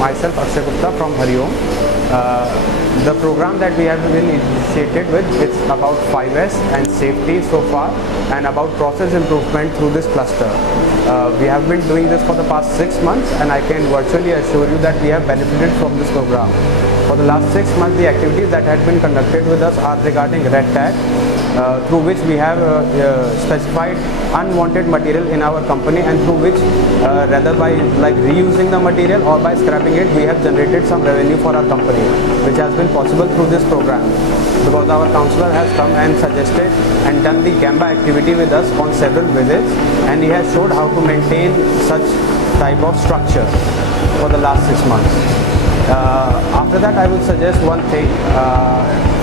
myself Akshay Gupta from Hariom. The program that we have been initiated with, it's about 5S and safety so far, and about process improvement through this cluster. We have been doing this for the past 6 months, and I can virtually assure you that we have benefited from this program. For the last 6 months, the activities that had been conducted with us are regarding red tag, through which we have specified unwanted material in our company, and through which rather by reusing the material or by scrapping it, we have generated some revenue for our company, which has been possible through this program, because our counselor has come and suggested and done the Gamba activity with us on several visits, and he has showed how to maintain such type of structure for the last 6 months. After that, I would suggest one thing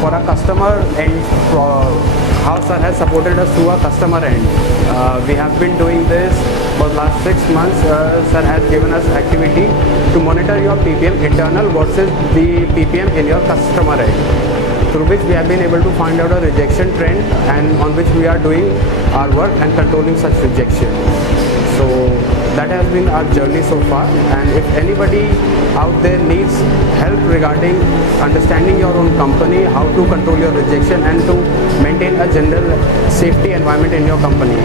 for a customer end, how sir has supported us through a customer end. We have been doing this for the last 6 months. Sir has given us activity to monitor your PPM internal versus the PPM in your customer end, through which we have been able to find out a rejection trend, and on which we are doing our work and controlling such rejection. So that has been our journey so far, and if anybody out there needs help regarding understanding your own company, how to control your rejection and to maintain a general safety environment in your company,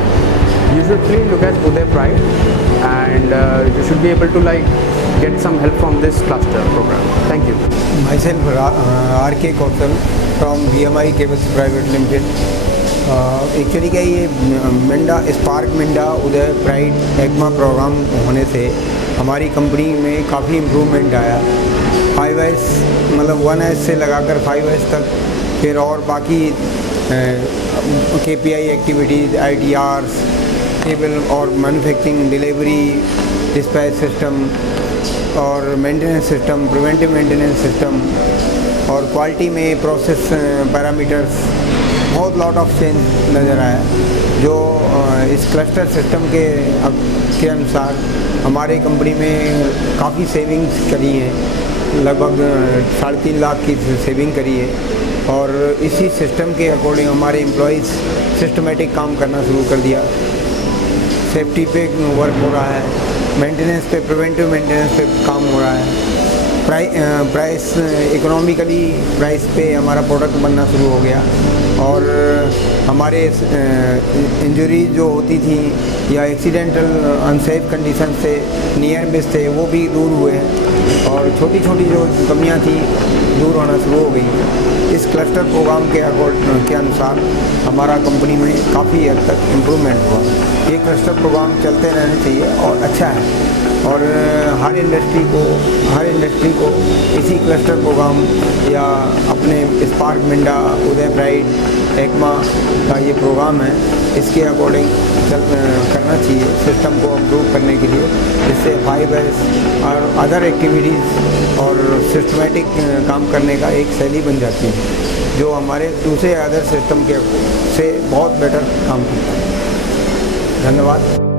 you should please look at Uday Pride, and you should be able to get some help from this cluster program. Thank you. Myself R.K. Kaushal from BMI Cables Private Limited. Actually क्या ये Minda spark Minda उदय pride ECMA programme होने से हमारी company में काफ़ी improvement आया। 5S मतलब 1S से लगाकर 5S तक, फिर और बाकी KPI एक्टिविटीज़, ITRs, केबल और मैन्युफैक्चरिंग, डिलीवरी, डिस्पैच सिस्टम और maintenance system, preventive maintenance system और क्वालिटी में प्रोसेस पैरामीटर्स, बहुत लॉट ऑफ चेंज नज़र आया, जो इस क्लस्टर सिस्टम के अनुसार हमारे कंपनी में काफ़ी सेविंग्स करी है, लगभग 3.5 लाख की सेविंग करी है। और इसी सिस्टम के अकॉर्डिंग हमारे एम्प्लॉइज़ सिस्टमेटिक काम करना शुरू कर दिया। सेफ्टी पे वर्क हो रहा है, मेंटेनेंस पे, प्रिवेंटिव मेंटेनेंस पे काम हो रहा है। प्राइस इकोनॉमिकली प्राइस पे हमारा प्रोडक्ट बनना शुरू हो गया, और हमारे इंजरी जो होती थी या एक्सीडेंटल अनसेफ कंडीशन से नियर मिस थे, वो भी दूर हुए हैं, और छोटी छोटी जो कमियां थी दूर होना शुरू हो गई। इस क्लस्टर प्रोग्राम के अनुसार हमारा कंपनी में काफ़ी हद तक इम्प्रूवमेंट हुआ। ये क्लस्टर प्रोग्राम चलते रहने चाहिए और अच्छा है, और हर इंडस्ट्री को इसी क्लस्टर प्रोग्राम या अपने स्पार्क मिंडा उदय प्राइड एक्मा का ये प्रोग्राम है, इसके अकॉर्डिंग करना चाहिए सिस्टम को इम्प्रूव करने के लिए, जिससे 5S और अदर एक्टिविटीज़ और सिस्टमेटिक काम करने का एक शैली बन जाती है, जो हमारे दूसरे अदर सिस्टम के से बहुत बेटर काम करता है। धन्यवाद।